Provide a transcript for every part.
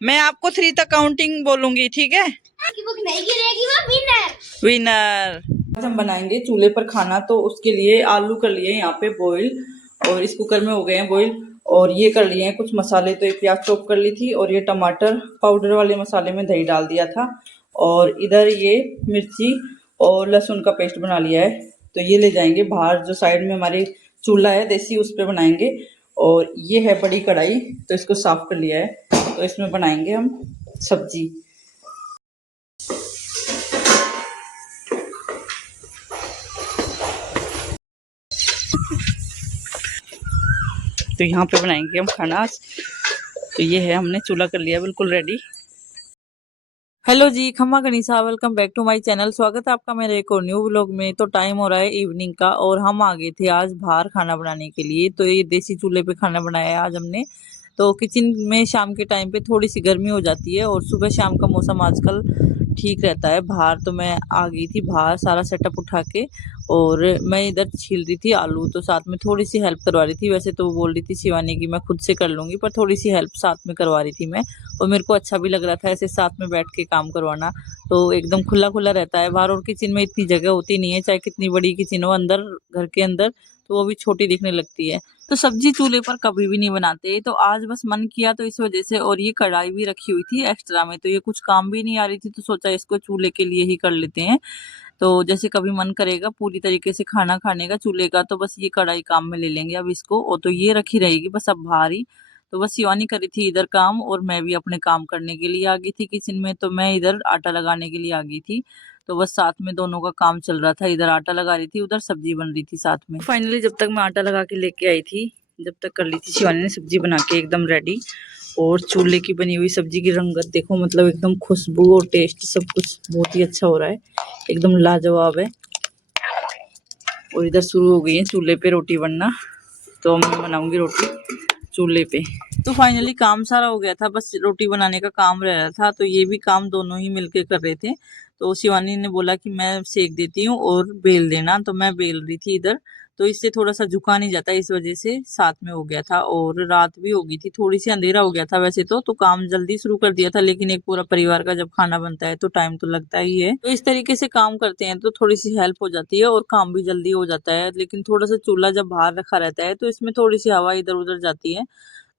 मैं आपको 3 तक काउंटिंग बोलूंगी, ठीक है? नहीं गिरेगी वो विनर। विनर। आज हम बनाएंगे चूल्हे पर खाना, तो उसके लिए आलू कर लिए यहाँ पे बॉईल, और इस कुकर में हो गए हैं बॉईल। और ये कर लिए हैं कुछ मसाले, तो एक प्याज चॉप कर ली थी, और ये टमाटर पाउडर वाले मसाले में दही डाल दिया था, और इधर ये मिर्ची और लहसुन का पेस्ट बना लिया है। तो ये ले जाएंगे बाहर, जो साइड में हमारी चूल्हा है देसी, उस पर बनाएंगे। और ये है बड़ी कढ़ाई, तो इसको साफ कर लिया है, तो इसमें बनाएंगे हम सब्जी। तो यहाँ पे बनाएंगे हम खाना। तो ये है, हमने चूल्हा कर लिया बिल्कुल रेडी। हेलो जी, खम्मा गणिसा, welcome back to my channel. स्वागत है आपका मेरे एक और न्यू व्लॉग में। तो टाइम हो रहा है इवनिंग का, और हम आ गए थे आज बाहर खाना बनाने के लिए। तो ये देसी चूल्हे पे खाना बनाया है आज हमने। तो किचन में शाम के टाइम पे थोड़ी सी गर्मी हो जाती है, और सुबह शाम का मौसम आजकल ठीक रहता है बाहर। तो मैं आ गई थी बाहर सारा सेटअप उठा के, और मैं इधर छील रही थी आलू। तो साथ में थोड़ी सी हेल्प करवा रही थी। वैसे तो वो बोल रही थी शिवानी की मैं खुद से कर लूँगी, पर थोड़ी सी हेल्प साथ में करवा रही थी मैं। और मेरे को अच्छा भी लग रहा था ऐसे साथ में बैठ के काम करवाना। तो एकदम खुला खुला रहता है बाहर, और किचन में इतनी जगह होती नहीं है, चाहे कितनी बड़ी किचन हो अंदर घर के अंदर, तो वो भी छोटी दिखने लगती है। तो सब्जी चूल्हे पर कभी भी नहीं बनाते, तो आज बस मन किया तो इस वजह से। और ये कढ़ाई भी रखी हुई थी एक्स्ट्रा में, तो ये कुछ काम भी नहीं आ रही थी, तो सोचा इसको चूल्हे के लिए ही कर लेते हैं। तो जैसे कभी मन करेगा पूरी तरीके से खाना खाने का चूल्हे का, तो बस ये कढ़ाई काम में ले लेंगे अब इसको। और तो ये रखी रहेगी बस अब बाहर ही। तो बस शिवानी करी थी इधर काम, और मैं भी अपने काम करने के लिए आ गई थी किचन में। तो मैं इधर आटा लगाने के लिए आ गई थी। तो बस साथ में दोनों का काम चल रहा था, इधर आटा लगा रही थी, उधर सब्जी बन रही थी साथ में। फाइनली जब तक मैं आटा लगा के लेके आई थी, जब तक कर ली थी शिवानी ने सब्जी बना के एकदम रेडी। और चूल्हे की बनी हुई सब्जी की रंगत देखो, मतलब एकदम खुशबू और टेस्ट सब कुछ बहुत ही अच्छा हो रहा है, एकदम लाजवाब है। और इधर शुरू हो गई है चूल्हे पे रोटी बनना, तो मैं बनाऊंगी रोटी चूल्हे पे। तो फाइनली काम सारा हो गया था, बस रोटी बनाने का काम रह रहा था। तो ये भी काम दोनों ही मिलके कर रहे थे। तो शिवानी ने बोला कि मैं सेक देती हूँ और बेल देना, तो मैं बेल रही थी इधर। तो इससे थोड़ा सा झुका नहीं जाता, इस वजह से साथ में हो गया था। और रात भी हो गई थी, थोड़ी सी अंधेरा हो गया था वैसे तो काम जल्दी शुरू कर दिया था। लेकिन एक पूरा परिवार का जब खाना बनता है तो टाइम तो लगता ही है। तो इस तरीके से काम करते हैं तो थोड़ी सी हेल्प हो जाती है, और काम भी जल्दी हो जाता है। लेकिन थोड़ा सा चूल्हा जब बाहर रखा रहता है तो इसमें थोड़ी सी हवा इधर उधर जाती है,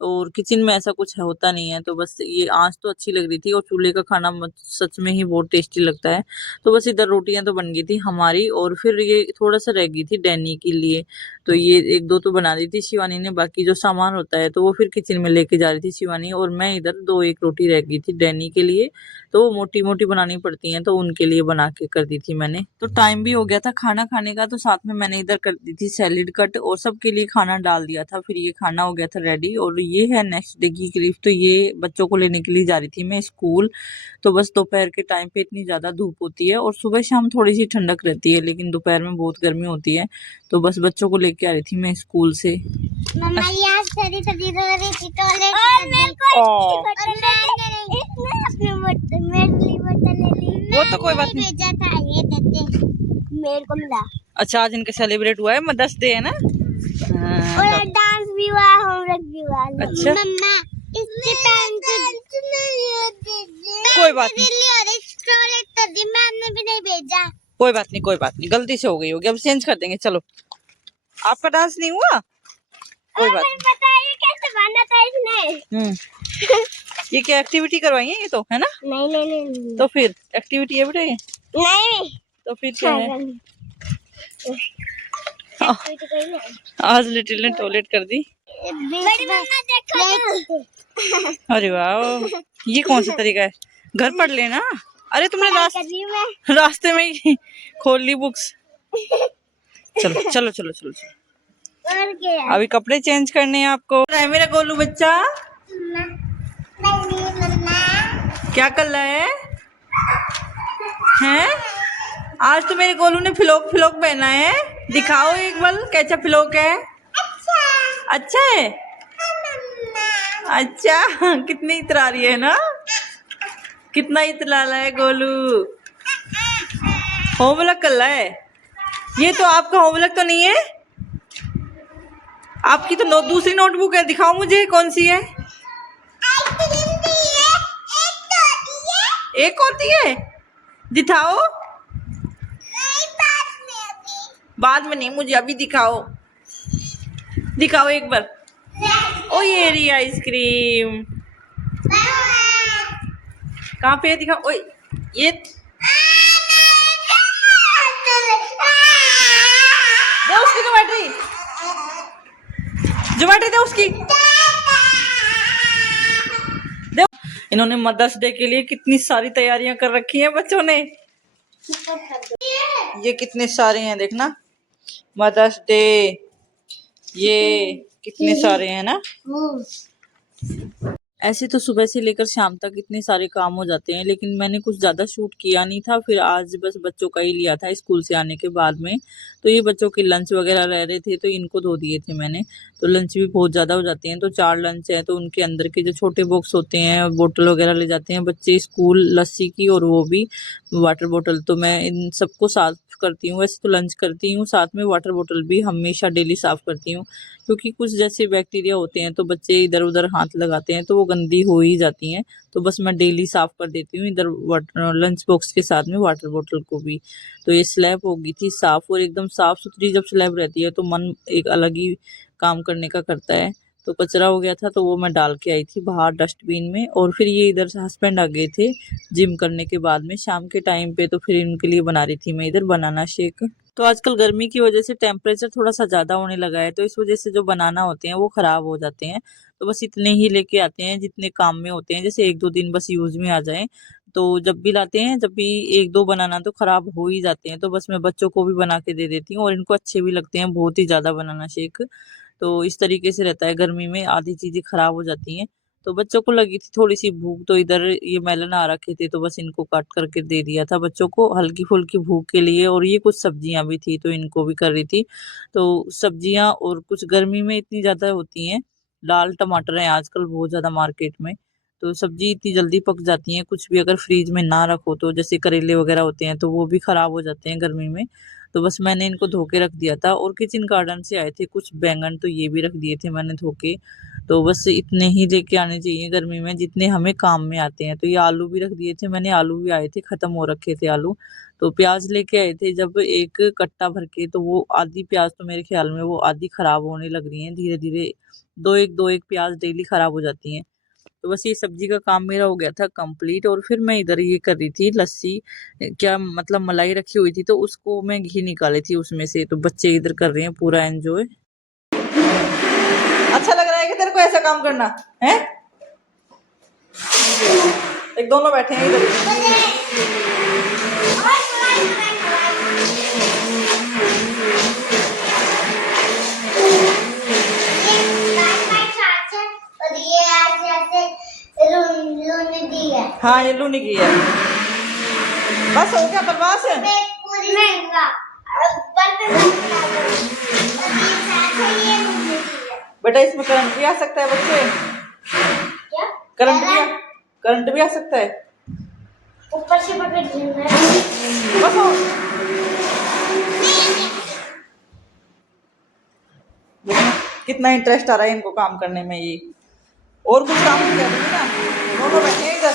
और किचन में ऐसा कुछ होता नहीं है। तो बस ये आंच तो अच्छी लग रही थी, और चूल्हे का खाना सच में ही बहुत टेस्टी लगता है। तो बस इधर रोटियां तो बन गई थी हमारी, और फिर ये थोड़ा सा रह गई थी डैनी के लिए। तो ये एक दो तो बना दी थी शिवानी ने, बाकी जो सामान होता है तो वो फिर किचन में लेके जा रही थी शिवानी। और मैं इधर दो एक रोटी रह गई थी डैनी के लिए, तो वो मोटी मोटी बनानी पड़ती हैं, तो उनके लिए बना के कर दी थी मैंने। तो टाइम भी हो गया था खाना खाने का, तो साथ में मैंने इधर कर दी थी सैलेड कट, और सबके लिए खाना डाल दिया था। फिर ये खाना हो गया था रेडी। और ये है नेक्स्ट डे की क्लिप। तो ये बच्चों को लेने के लिए जा रही थी मैं स्कूल। तो बस दोपहर के टाइम पे इतनी ज्यादा धूप होती है, और सुबह शाम थोड़ी सी ठंडक रहती है, लेकिन दोपहर में बहुत गर्मी होती है। तो बस बच्चों को लेके आ रही थी मैं स्कूल से। मम्मा यार सदी सदी तो रही थी टॉयलेट, वो तो कोई बात नहीं, भेजा था ये देते मेरे को मिला। अच्छा आज इनका सेलिब्रेट हुआ है, मदर्स डे है ना। और डांस भी हुआ, होमवर्क भी हुआ। अच्छा मम्मा इसके कोई बात नहीं, मैंने भी नहीं भेजा। कोई बात नहीं, कोई बात नहीं, गलती से हो गई होगी, अब चेंज कर देंगे। चलो आपका डांस नहीं हुआ, कोई बात नहीं। बताइए कैसे बना था इसने। ये क्या एक्टिविटी करवाई है ये तो, है ना? नहीं नहीं नहीं, तो फिर एक्टिविटी है बेटा ये? नहीं तो फिर क्या है? आज लिटिल ने टॉयलेट कर दी। बड़ी मम्मा देखो। अरे वाह, ये कौन सा तरीका है? घर पढ़ लेना। अरे तुमने रास्ते में ही खोल ली बुक्स। चलो चलो चलो चलो चलो, अभी कपड़े चेंज करने हैं आपको। है मेरा गोलू बच्चा, क्या कर रहा है? हैं? आज तो मेरे गोलू ने फ्लॉक फ्लॉक पहना है, दिखाओ एक बार कैसा फ्लॉक है। अच्छा है, अच्छा कितनी इतरा रही है ना, कितना इतला रहा है गोलू। होमवर्क कर रहा है ये तो। आपका होमवर्क तो नहीं है, आपकी तो दूसरी नोटबुक है, दिखाओ मुझे कौन सी है। एक होती है, दिखाओ। बाद में नहीं, मुझे अभी दिखाओ, दिखाओ एक बार। ओ ये रही आइसक्रीम, कहाँ पे है, दिखाओ। ओए ये दे उसकी ज्योमेट्री, ज्योमेट्री दे उसकी दे। इन्होंने मदर्स डे के लिए कितनी सारी तैयारियां कर रखी हैं बच्चों ने। ये कितने सारे हैं देखना, मदर्स डे, ये कितने सारे हैं ना। ऐसे तो सुबह से लेकर शाम तक इतने सारे काम हो जाते हैं, लेकिन मैंने कुछ ज़्यादा शूट किया नहीं था। फिर आज बस बच्चों का ही लिया था स्कूल से आने के बाद में। तो ये बच्चों के लंच वगैरह रह रहे थे तो इनको धो दिए थे मैंने। तो लंच भी बहुत ज़्यादा हो जाते हैं, तो 4 लंच है, तो उनके अंदर के जो छोटे बॉक्स होते हैं, बोतल वगैरह ले जाते हैं बच्चे स्कूल, लस्सी की और वो भी वाटर बोतल। तो मैं इन सबको साफ करती हूँ। वैसे तो लंच करती हूँ, साथ में वाटर बोतल भी हमेशा डेली साफ करती हूँ, क्योंकि कुछ जैसे बैक्टीरिया होते हैं तो बच्चे इधर उधर हाथ लगाते हैं तो वो गंदी हो ही जाती हैं। तो बस मैं डेली साफ कर देती हूँ इधर लंच बॉक्स के साथ में वाटर बोतल को भी। तो ये स्लैब हो गई थी साफ, और एकदम साफ सुथरी जब स्लैब रहती है तो मन एक अलग ही काम करने का करता है। तो कचरा हो गया था तो वो मैं डाल के आई थी बाहर डस्टबिन में। और फिर ये इधर से हस्बैंड आ गए थे जिम करने के बाद में शाम के टाइम पे, तो फिर इनके लिए बना रही थी मैं इधर बनाना शेक। तो आजकल गर्मी की वजह से टेम्परेचर थोड़ा सा ज़्यादा होने लगा है, तो इस वजह से जो बनाना होते हैं वो ख़राब हो जाते हैं। तो बस इतने ही लेके आते हैं जितने काम में होते हैं, जैसे 1-2 दिन बस यूज़ में आ जाएं। तो जब भी लाते हैं, जब भी 1-2 बनाना तो ख़राब हो ही जाते हैं, तो बस मैं बच्चों को भी बना के दे देती हूँ और इनको अच्छे भी लगते हैं बहुत ही ज़्यादा बनाना शेक। तो इस तरीके से रहता है, गर्मी में आधी चीज़ें ख़राब हो जाती हैं। तो बच्चों को लगी थी थोड़ी सी भूख, तो इधर ये मेलन आ रखे थे तो बस इनको काट करके दे दिया था बच्चों को हल्की फुल्की भूख के लिए। और ये कुछ सब्जियां भी थी तो इनको भी कर रही थी। तो सब्जियां और कुछ गर्मी में इतनी ज़्यादा होती हैं, लाल टमाटर हैं आजकल बहुत ज़्यादा मार्केट में, तो सब्जी इतनी जल्दी पक जाती है। कुछ भी अगर फ्रीज में ना रखो तो जैसे करेले वगैरह होते हैं तो वो भी ख़राब हो जाते हैं गर्मी में। तो बस मैंने इनको धो के रख दिया था। और किचन गार्डन से आए थे कुछ बैंगन, तो ये भी रख दिए थे मैंने धो के। तो बस इतने ही लेके आने चाहिए गर्मी में जितने हमें काम में आते हैं। तो ये आलू भी रख दिए थे मैंने, आलू भी आए थे, ख़त्म हो रखे थे आलू। तो प्याज लेके आए थे जब एक कट्टा भर के, तो वो आधी प्याज तो मेरे ख्याल में वो आधी ख़राब होने लग रही हैं धीरे धीरे। दो एक प्याज डेली ख़राब हो जाती हैं। तो बस ये सब्जी का काम मेरा हो गया था कंप्लीट। और फिर मैं इधर ये कर रही थी लस्सी, क्या मतलब मलाई रखी हुई थी तो उसको मैं घी निकाली थी उसमें से। तो बच्चे इधर कर रहे हैं पूरा एंजॉय। अच्छा लग रहा है कि तेरे को ऐसा काम करना है? एक दोनों बैठे हैं इधर। हाँ ये लूनी की है। बस हो गया बर्बाद से। बेटा इसमें करंट भी आ सकता है बच्चे। क्या? करंट भी आ सकता है। ऊपर से पकड़ बस हो। कितना इंटरेस्ट आ रहा है इनको काम करने में। ये और कुछ काम नहीं कर रही ना, दोनों बैठे हैं इधर।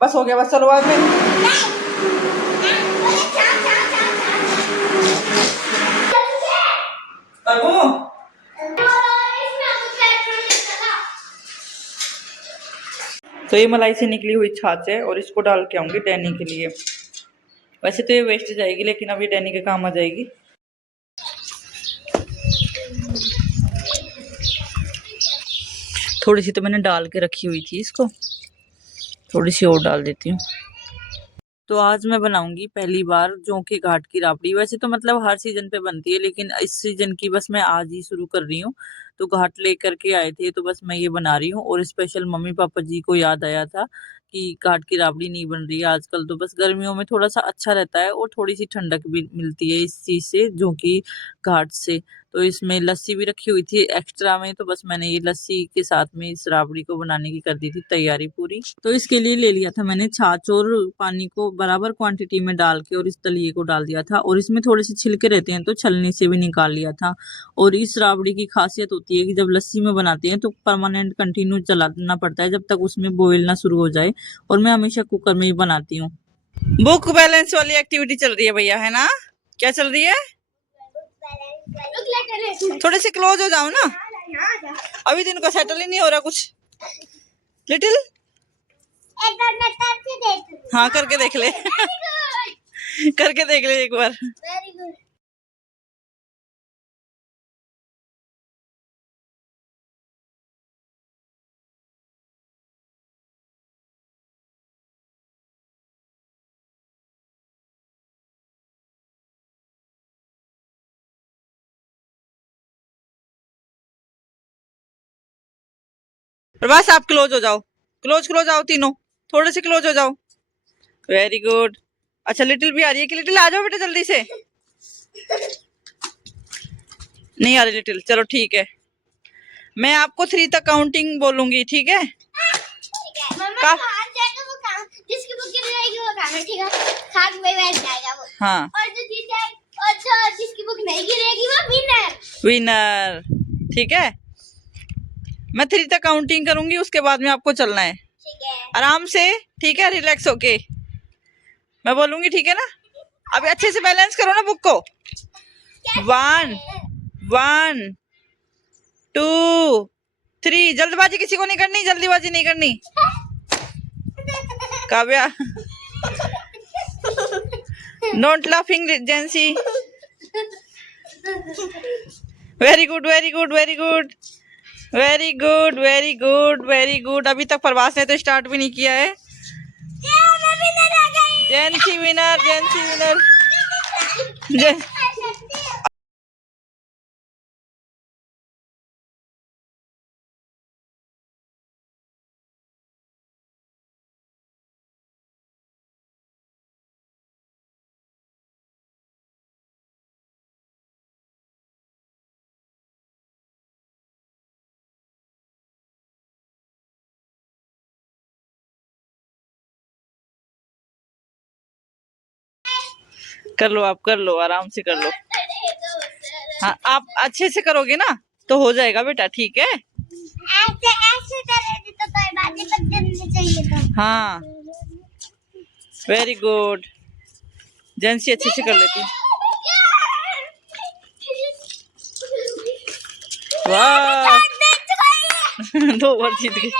बस हो गया, बस चलो आगे। तो ये मलाई से निकली हुई छाछ है और इसको डाल के आऊंगी डैनी के लिए। वैसे तो ये वेस्ट जाएगी लेकिन अब ये डैनी के काम आ जाएगी। थोड़ी सी तो मैंने डाल के रखी हुई थी, इसको थोड़ी सी और डाल देती हूँ। तो आज मैं बनाऊंगी पहली बार जौं के घाट की राबड़ी। वैसे तो मतलब हर सीजन पे बनती है, लेकिन इस सीजन की बस मैं आज ही शुरू कर रही हूँ। तो घाट लेकर के आए थे तो बस मैं ये बना रही हूँ। और स्पेशल मम्मी पापा जी को याद आया था कि घाट की राबड़ी नहीं बन रही है आजकल, तो बस गर्मियों में थोड़ा सा अच्छा रहता है और थोड़ी सी ठंडक भी मिलती है इस चीज़ से, जो कि घाट से। तो इसमें लस्सी भी रखी हुई थी एक्स्ट्रा में, तो बस मैंने ये लस्सी के साथ में इस राबड़ी को बनाने की कर दी थी तैयारी पूरी। तो इसके लिए ले लिया था मैंने छाछ और पानी को बराबर क्वांटिटी में डाल के, और इस दलिये को डाल दिया था। और इसमें थोड़े से छिलके रहते हैं तो छलनी से भी निकाल लिया था। और इस राबड़ी की खासियत होती है कि जब लस्सी में बनाते हैं तो परमानेंट कंटिन्यू चलाना पड़ता है जब तक उसमें बॉईल ना शुरू हो जाए, और मैं हमेशा कुकर में ही बनाती हूँ। बुक बैलेंस वाली एक्टिविटी चल रही है भैया, है ना? क्या चल रही है? थोड़े से क्लोज हो जाओ ना, अभी तो इनका सेटल ही नहीं हो रहा कुछ। लिटिल हाँ करके देख ले करके देख ले एक बार। Very good. प्रभास आप क्लोज हो जाओ, क्लोज क्लोज आओ तीनों, थोड़े से क्लोज हो जाओ। Very good. अच्छा लिटिल भी आ रही है कि लिटिल आ जाओ बेटा जल्दी से। नहीं आ रही लिटिल, चलो ठीक है, मैं आपको 3 तक काउंटिंग बोलूंगी, ठीक है? मम्मा तो हाथ जाएगा वो काम, जिसकी बुक गिर जाएगी वो काम है, ठीक है? हाथ में बैठ जाएगा वो। हाँ। और जो जीत जाएगा और जो जिसकी बुक नहीं गिरेगी वो विनर। विनर, ठीक है? मैं 3 तक काउंटिंग करूंगी, उसके बाद में आपको चलना है। ठीक है। आराम से, ठीक है? रिलैक्स होके मैं बोलूंगी, ठीक है ना? अभी अच्छे से बैलेंस करो ना बुक को। 1 1 2 3। जल्दबाजी किसी को नहीं करनी, जल्दीबाजी नहीं करनी। Kavya don't laughing जेंसी। Very good very good very good very good very good very good. अभी तक प्रवास ने तो स्टार्ट भी नहीं किया है। जेंसी विनर, जेंसी विनर। कर लो, आप कर लो, आराम से कर लो। हाँ आप अच्छे से करोगे ना तो हो जाएगा बेटा, ठीक है? ऐसे ऐसे करेंगे तो कोई बात नहीं, पर जल्दी चाहिए तो। हाँ वेरी गुड। जेंसी अच्छे से कर लेती। वाह 2 बार जीत गई।